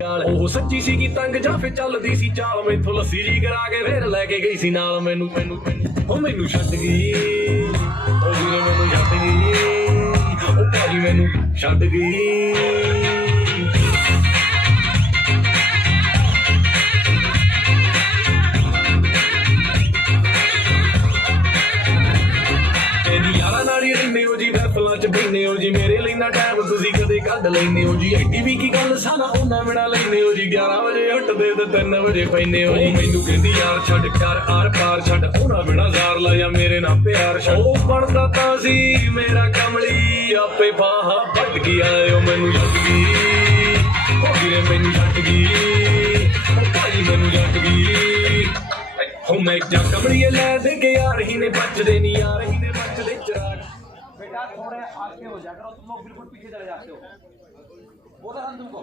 ਉਹ ਸੱਚੀ ਸੀ ਕਿ ਤੰਗ ਜਾਂ ਫੇ ਚੱਲਦੀ ਸੀ ਚਾਲ ਮੈਥੋਂ ਲੱਸੀ ਜੀ ਕਰਾ ਕੇ ਫੇਰ ਲੈ ਕੇ ਗਈ ਸੀ ਨਾਲ ਮੈਨੂੰ ਉਹ ਮੈਨੂੰ ਛੱਡ ਗਈ ਉਹ ਵੀਰੇ ਮੈਨੂੰ ਛੱਡ ਗਈ ਉਹ ਭਾਜੀ ਮੈਨੂੰ ਛੱਡ ਗਈ बहने हो जी मेरे लिए ना टाइम तुसी कदे कढ लैने हो जी एडी भी की गल साना ओना बिना लैने हो जी 11 बजे उठदे ते 3 बजे पैने हो जी मैनू कहंदी यार छड्ड कर आर पार छड्ड ओना बिना जार लाया मेरे ना प्यार छड्ड ओ बनदा तां सी मेरा कमली आपे बाहां फट गया ओ मैनू छड्ड गई ओ वीरे मैनू छड्ड गई ओ भाई मैनू छड्ड गई हो मैं जा कमली लै दे के यार ही ने बचदे नी यार ही ने बचदे चिराग बेटा थोड़े आगे हो जाकर और तुम लोग बिल्कुल पीछे चले जाते हो बोला हम तुमको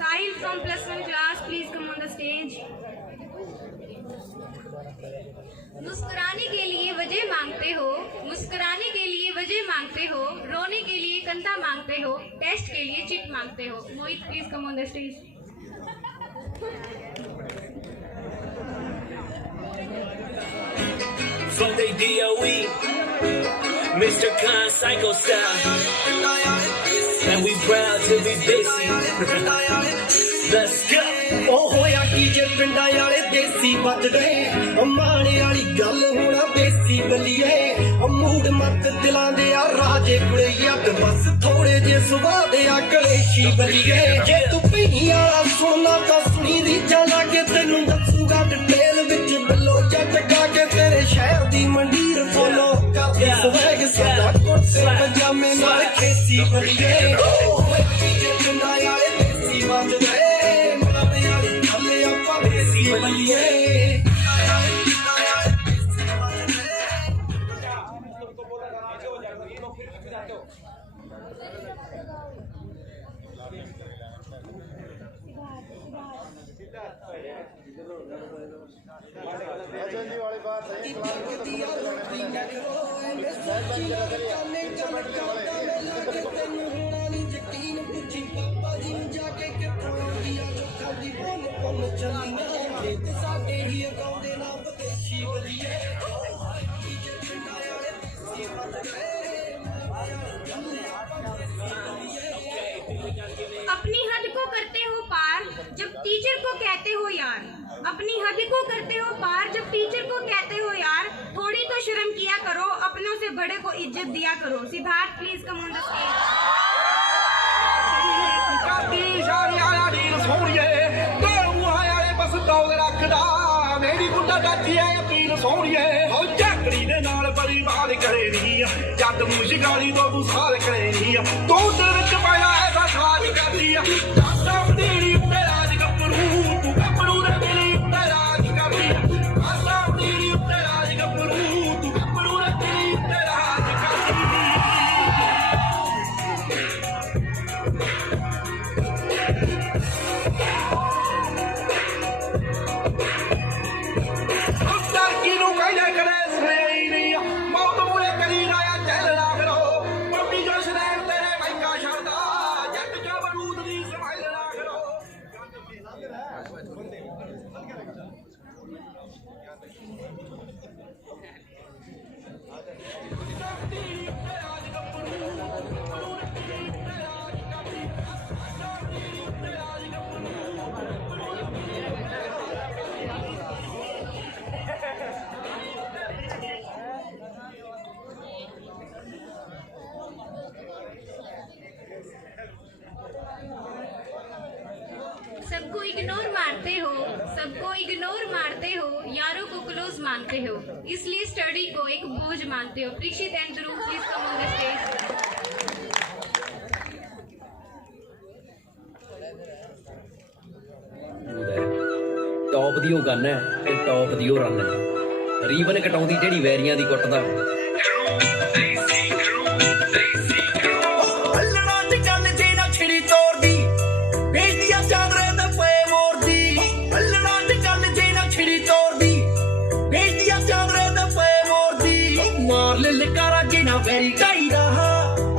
Sahil from +1 class, please come on the stage. मुस्कुराने के लिए वजह मांगते हो, मुस्कुराने के लिए वजह मांगते हो, रोने के लिए कंधा मांगते हो, टेस्ट के लिए चिट मांगते हो. मोहित, please come on the stage. From the DOE, Mr. Khan Psycho Style, and we proud to be busy. Let's go. ਉਹ ਹੋਇਆ ਕੀ ਜੇ ਪਿੰਡਾਂ ਵਾਲੇ ਦੇਸੀ ਵੱਜ ਗਏ ਮਾਣੇ ਵਾਲੀ ਗੱਲ ਹੋਣਾ ਦੇਸੀ ਬੱਲੀਏ ਮੂਡ ਮੱਤ ਦਿਲਾਂ ਦੇ ਆ ਰਾਜੇ ਕੁੜੇ ਅੱਗ ਬਸ ਥੋੜੇ ਜੇ ਸੁਭਾਅ ਦੇ ਆ ਕਲੇਸ਼ੀ ਬੱਲੀਏ ਜੇ ਤੂੰ ਪੀਣੀ ਵਾਲਾ ਸੁਣਨਾ ਤਾਂ ਸੁਣੀ ਰੀਝਾਂ ਲਾਗੇ ਤੈਨੂੰ ਦੱਸੂਗਾ ਡਿਟੇਲ ਵਿੱਚ ਬਿੱਲੋ ਜੱਟ ਗਾ ਕੇ ਤੇਰੇ ਸ਼ਹਿਰ ਦੀ ਮੰਡੀਰ ਫੋਲੋ ਕਰਦੀ ਸਵੈਗ ਸਾਡਾ ਕੁਰਤੇ ਪਜਾਮੇ ਨਾਲ ਖੇਸੀ ਬੱਲੀਏ ਉਹ ਹੋਇਆ ਕੀ ਜੇ ਪਿੰਡਾਂ ਵਾਲੇ ਦੇਸੀ ਵੱਜ ਗਏ अपनी हद को करते हो पार जब टीचर को कहते हो यार, अपनी हद को करते हो पार जब टीचर को कहते हो यार, थोड़ी तो शर्म किया करो, अपनों से बड़े को इज्जत दिया करो. Siddharth, please come on the ਝਾਕੜੀ ਦੇ ਨਾਲ ਬਰੀਵਾਲ ਕਰੇ ਨੀ ਜੱਟ ਮੁਸ਼ਗਾਲੀ ਤੋਂ ਤੂੰ ਸਾਲ ਕਰੇ ਨੀ ਤੂੰ ਦਿਲ ਵਿੱਚ ਪਾਇਆ ਐਸਾ ਸਾਜ ਕਰਦੀ ਆ ਦਾਦਾ ਤੇਰੀ ਉੱਤੇ ਰਾਜ ਗੱਭਰੂ ਤੂੰ ਗੱਭਰੂ ਦੇ ਦਿਲੀ ਉੱਤੇ ਰਾਜ ਕਰਦੀ ਆ ਦਾਦਾ ਤੇਰੀ ਉੱਤੇ ਰਾਜ ਗੱਭਰੂ ਤੂੰ ਗੱਭਰੂ ਦੇ ਦਿਲੀ ਉੱਤੇ ਰਾਜ ਕਰਦੀ सबको इग्नोर मारते हो, सबको इग्नोर मारते हो, यारों को क्लोज मानते हो, इसलिए स्टडी को एक बोझ मानते हो. Parikshit and Dhruv, please come on the stage. टॉप दी ओ गन है ते टॉप दी ओ रन है। रीबन कटाउंदी जेड़ी वैरियां दी कुੱਟਦਾ ਹੱਲਣਾ ਤੇ ਗੱਲ ਜੇ ਨਾ ਛਿੜੀ ਤੋੜਦੀ ਵੇਚਦੀਆਂ ਚਾਦਰੇ ਦਾ ਪਏ ਮੋੜਦੀ ਹੱਲਣਾ ਤੇ ਗੱਲ ਜੇ ਨਾ ਛਿੜੀ ਤੋੜਦੀ ਵੇਚਦੀਆਂ ਚਾਦਰੇ ਦਾ ਪਏ ਮੋੜਦੀ ਮਾਰ ਲੈ ਲਕਾਰਾ ਜੇ ਨਾ ਵੈਰੀ ਚਾਹੀਦਾ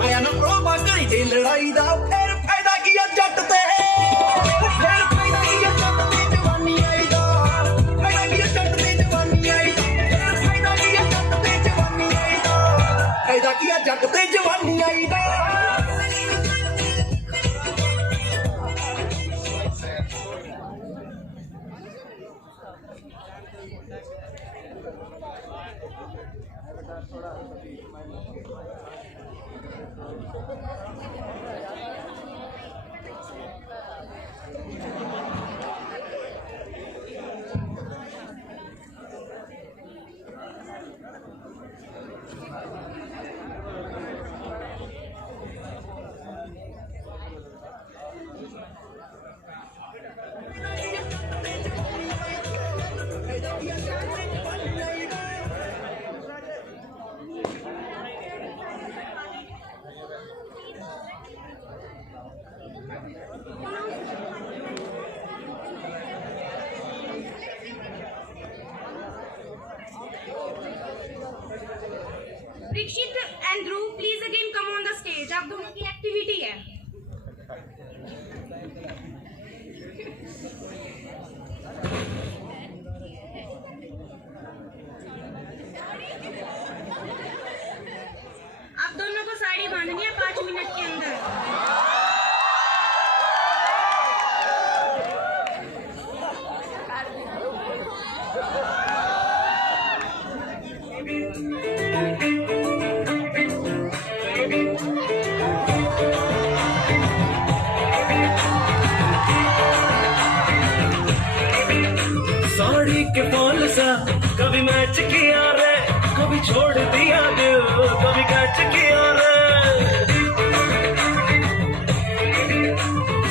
ਆਇਆ ਨਾ ਪ੍ਰੋਬਾ ਕਰੀ ਤੇ ਲੜਾਈ ਦਾ ਫਿਰ ਫਾਇਦਾ ਕੀ ਆ ਜੱਟ ਤੇ ਫਿਰ ਫਾਇਦਾ ਕੀ ਆ ਜੱਟ ਤੇ ਜਵਾਨੀ ਆਈ ਦਾ ਫਾਇਦਾ ਕੀ ਆ ਜੱਟ ਤੇ ਜਵਾਨੀ ਆਈ ਦਾ ਫਿਰ ਫਾਇਦਾ ਕੀ ਆ ਜੱਟ ਤੇ ਜਵਾਨੀ ਆਈ ਦਾ ਫਾਇਦਾ ਕੀ ਆ ਜੱਟ ਤੇ ਜਵਾਨੀ ਆਈ ਦਾ Parikshit and Dhruv, please again come on the stage. आप दोनों की एक्टिविटी है। आप दोनों को साड़ी बांधनी है 5 मिनट के अंदर। साड़ी के फॉल सा कभी मैच किया रे कभी छोड़ दिया दिल कभी कैच किया रे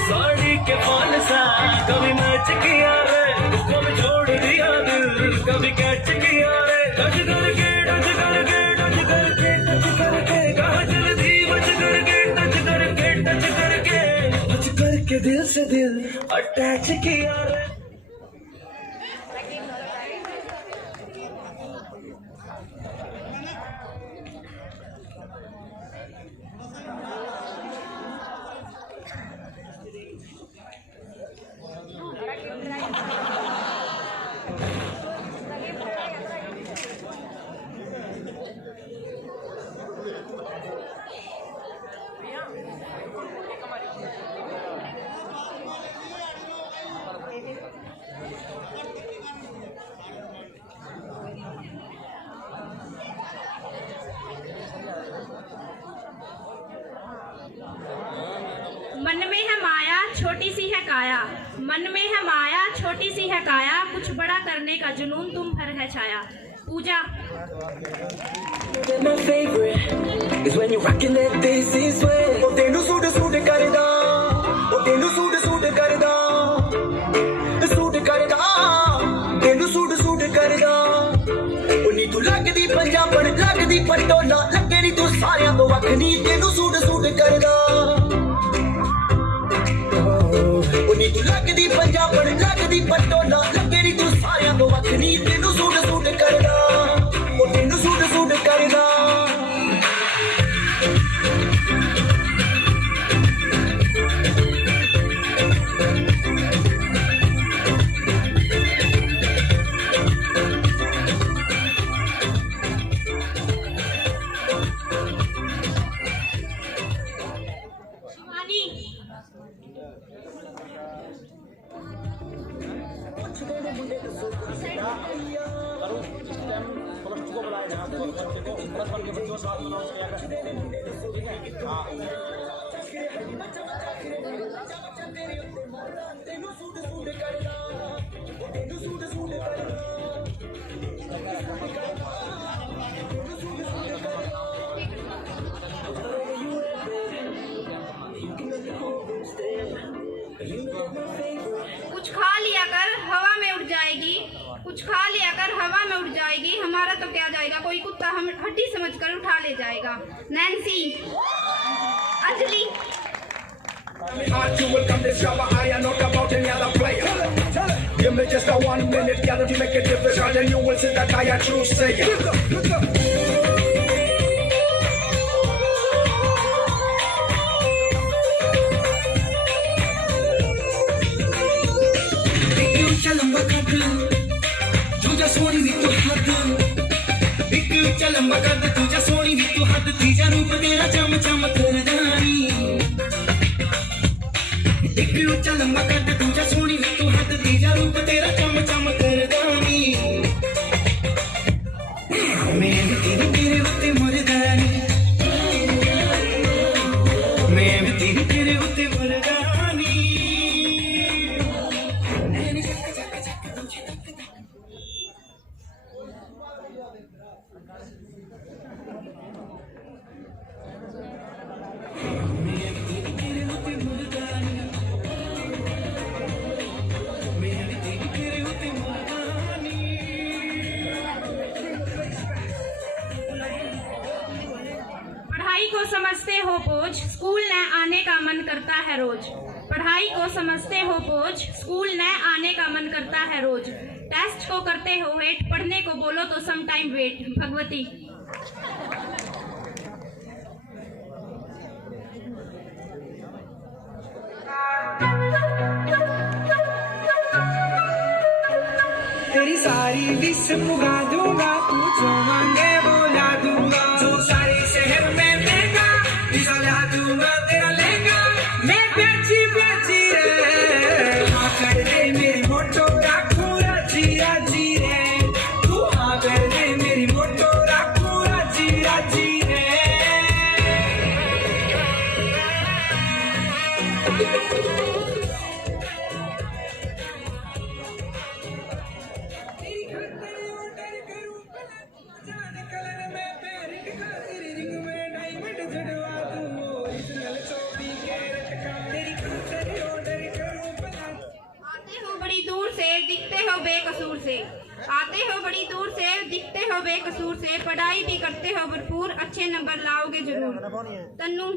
साड़ी के फॉल सा कभी मैच किया रे कभी छोड़ दिया दिल कभी कैच किया रे टच करके टच करके टच करके टच करके कहाँ जल्दी बच करके टच करके टच करके टच करके दिल से दिल अटैच किया रे मन में है माया छोटी सी है काया, मन में है माया छोटी सी है काया, कुछ बड़ा करने का जुनून तुम पर है छाया। पूजा। My favorite is when you're rocking that this is way. ਉਹ ਤੈਨੂੰ ਸੂਟ ਸੂਟ ਕਰਦਾ ਉਹ ਤੈਨੂੰ ਸੂਟ ਸੂਟ ਕਰਦਾ ਸੂਟ ਕਰਦਾ ਤੈਨੂੰ ਸੂਟ ਸੂਟ ਕਰਦਾ ਉਹ ਨੀ ਤੂੰ ਲੱਗਦੀ ਪੰਜਾਬਣ ਲੱਗਦੀ ਪਟੋਲਾ ਲੱਗੇ ਨੀ ਤੂੰ ਸਾਰਿਆਂ ਤੋਂ ਵੱਖ ਨੀ ਤੈਨੂੰ ਸੂਟ ਸੂਟ ਕਰਦਾ ਉਹ ਨੀ ਤੂੰ ਲੱਗਦੀ ਪੰਜਾਬਣ ਲੱਗਦੀ ਪਟੋਲਾ ਲੱਗੇ ਨੀ ਤੂੰ ਸਾਰਿਆਂ ਤੋਂ ਵੱਖ ਨੀ ਤੈਨੂੰ ਸੂਟ ਸੂਟ ਕਰਦਾ ਉਹ ਤੈਨੂੰ ਸੂਟ ਸੂਟ ਕਰਦਾ कुछ खा लिया कर, हवा में उड़ जाए। कुछ खा लिया कर, हवा में उड़ जाएगी, हमारा तो क्या जाएगा, कोई कुत्ता हम हड्डी समझकर उठा ले जाएगा। Nancy. Anjali. You will come discover I am not about any other player. Give me just a 1 minute, girl, to make a difference, and then you will see that I am true sayer. चलंबा कद तुझा सोनी दी तू हद, एक चलंबा कद तुझा सोनी दी तू हद, तीजा रूप तेरा चम चम करदानी। एक चलंबा कद तुझा सोनी दी तू हद, तीजा रूप तेरा चम चम करदानी। मैं भी तेरे उत्ते मरदानी, मैं भी तेरे उत्ते मरदानी। पढ़ाई को समझते हो बोझ, स्कूल न आने का मन करता है रोज। पढ़ाई को समझते हो बोझ, स्कूल न आने का मन करता है रोज। टेस्ट को करते हो हेट, पढ़ने को बोलो तो सम टाइम वेट। भगवती। तेरी सारी विश पुगा दूंगा, तू जो मांगे वो ला दूंगा, जो सारे शहर में देगा विसा ला दूंगा, तेरा लेगा मैं प्याची प्याची रे। हाँ कर दे मेरी मोटो राखू राजी राजी रे, तू हाँ कर दे मेरी मोटो राखू राजी राजी रे। बेकसूर से आते हो, बड़ी दूर से दिखते हो बेकसूर से, पढ़ाई भी करते हो भरपूर, अच्छे नंबर लाओगे जरूर। तन्नू।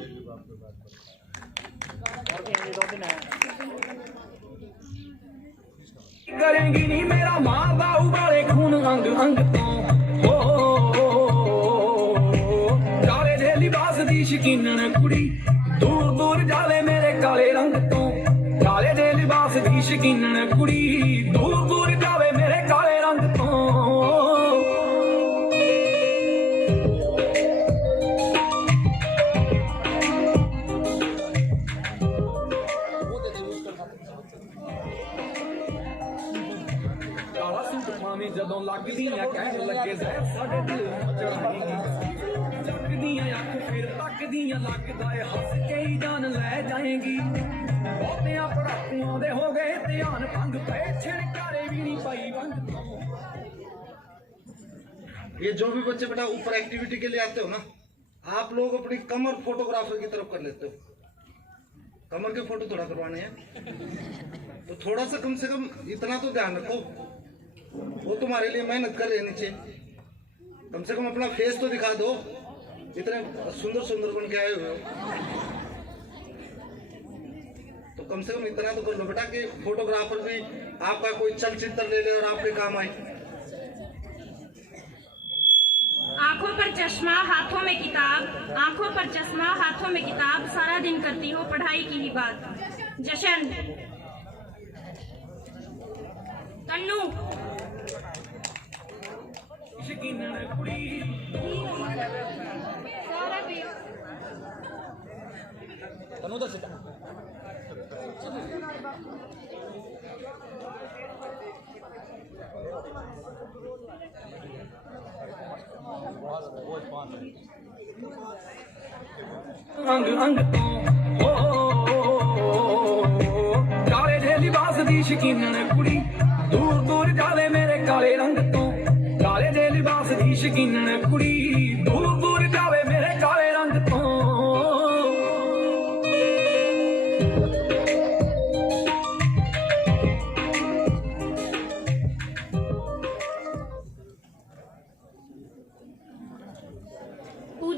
करेंगी नहीं मेरा माँ बाऊ वाले खून अंग अंग तो काले दे लिबास दी शकीनन कुड़ी, दूर दूर जावे मेरे काले रंग तो। काले दे लिबास दी शकीनन कुड़ी, दूर दूर जावे मेरे काले रंग तो। काला सूट पावे जदों लगदियां कहन लगे जहर साडे दिल चढ़ाएगी, जगदियां अख फिर तकदियां लगदा है हंस के ही जान ले जाएगी। बहुतियां पड़ाकुआं दे हो गए ध्यान भंग पे, छिड़कारे भी नहीं पाई वंग तो। ये जो भी बच्चे बेटा ऊपर एक्टिविटी के लिए आते हो ना, आप लोग अपनी कमर फोटोग्राफर की तरफ कर लेते हो। कमर के फोटो थोड़ा करवाने हैं तो थोड़ा सा कम से कम इतना तो ध्यान रखो, वो तुम्हारे लिए मेहनत कर रहे हैं नीचे, कम से कम अपना फेस तो दिखा दो, इतने सुंदर सुंदर बन के आए हुए हो तो कम से कम इतना तो कर लो बेटा कि फोटोग्राफर भी आपका कोई चलचित्र ले ले और आपके काम आए। आंखों पर चश्मा हाथों में किताब, आंखों पर चश्मा हाथों में किताब, सारा दिन करती हो पढ़ाई की ही बात। जशन। तन्नू। तनु दस अंग अंग तो काले दे लिबास दी शकीनन कुड़ी, दूर दूर जावे मेरे काले रंग तो। काले दे लिबास दी शकीनन कुड़ी, दूर दूर जावे मेरे काले रंग तो।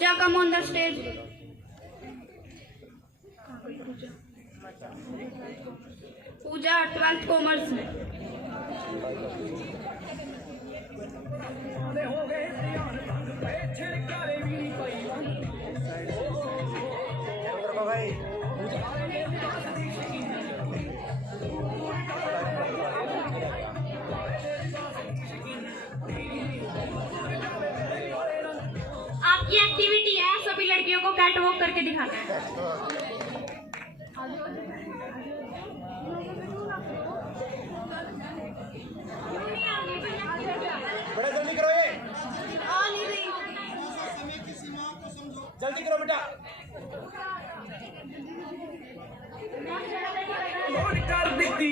Pooja come on the stage. Pooja 12th commerce में। आपकी एक्टिविटी है सभी लड़कियों को कैट वॉक करके दिखाना है। बड़ा जल्दी करो, ये जल्दी करो बेटा। कर देती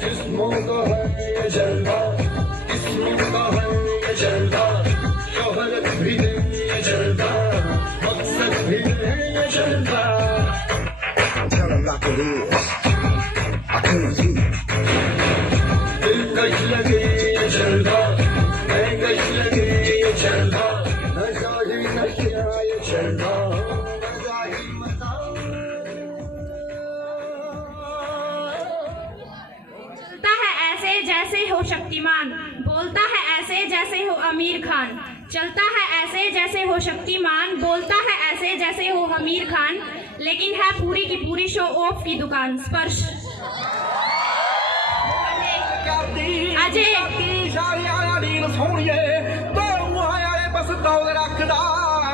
जिस्मों का है ये जलवा, जिस्मों का है ये जलवा, शोहरत भी नहीं ये जलवा, मकसद भी नहीं ये जलवा। Tell them like it is. I couldn't see. दिलकश लगे ये जलवा, महंगश लगे ये जलवा, नशा ही नशा ये जलवा, मजा ही मजा। चलता है ऐसे जैसे हो शक्तिमान, बोलता है ऐसे जैसे हो आमिर खान। चलता है ऐसे जैसे हो शक्तिमान, बोलता है ऐसे जैसे हो आमिर खान, लेकिन है पूरी की पूरी शो ऑफ की दुकान। स्पर्श अजय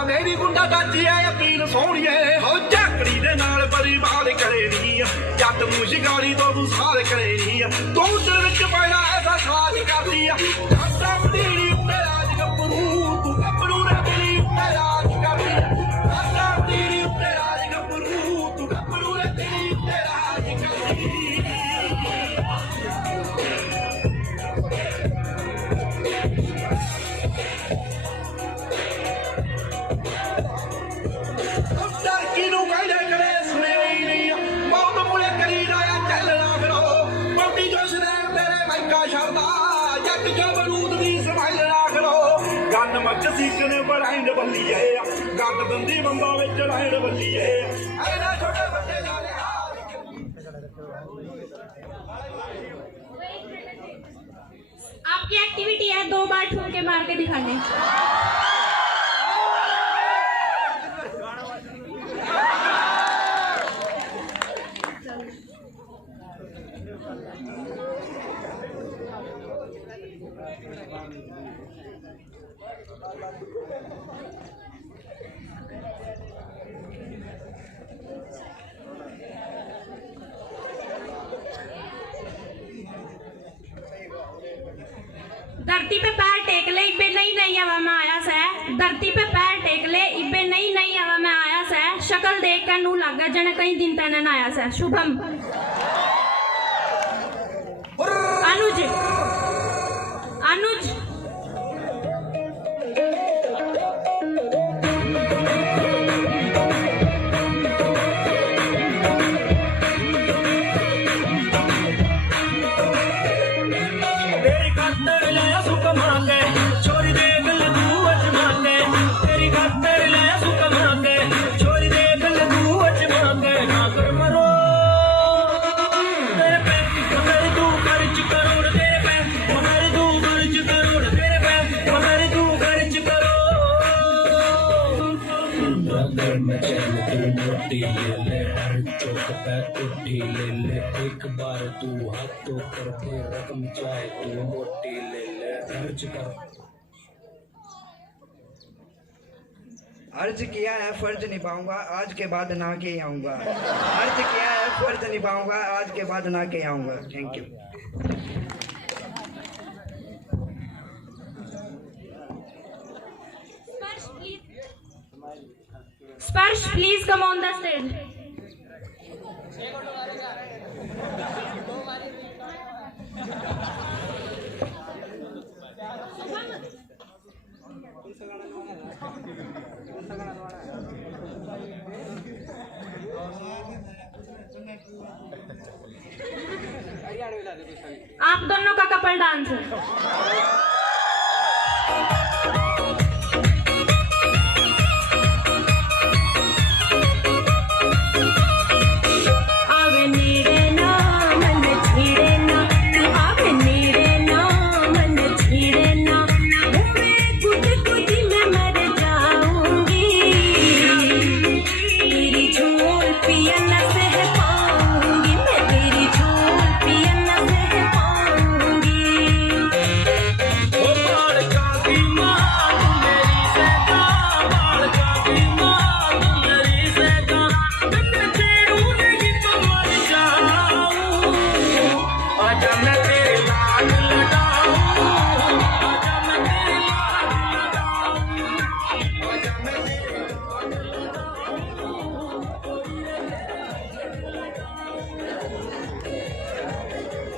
मेरी गुंडा दाची है यकीन सोनिए हो झाकड़ी दे नाल परिवार करे नी जट मुशिकारी तो तू सार करे नी तू दिल विच पैदा ऐसा साज करदी है साडा तेरी उत्ते राज गप्परू तू गप्परू रे तेरी उत्ते राज करदी साडा तेरी उत्ते राज गप्परू तू गप्परू रे तेरी उत्ते राज करदी। मच सीकन बराइंड बल्ली है गट दंदी बंदा विच लाइंड बल्ली है ऐना छोटे बच्चे जाने आपकी एक्टिविटी है 2 बार ठूक के मार के दिखाने। धरती पे पैर टेक ले इबे नई नई हवा में आया से। धरती पे पैर टेक ले इबे नई नई हवा में आया से। शक्ल देख कर नू लगा जने कई दिन तैन आया से। शुभम अनुज अनुज एक बार तू हाथों पर फिर रकम चाहे तू मोटी ले ले खर्च कर। अर्ज किया है फर्ज निभाऊंगा आज के बाद ना के आऊंगा। अर्ज किया है फर्ज निभाऊंगा आज के बाद ना के आऊंगा। Thank you. Sparsh please come on the stage. आप दोनों का कपल डांस है। है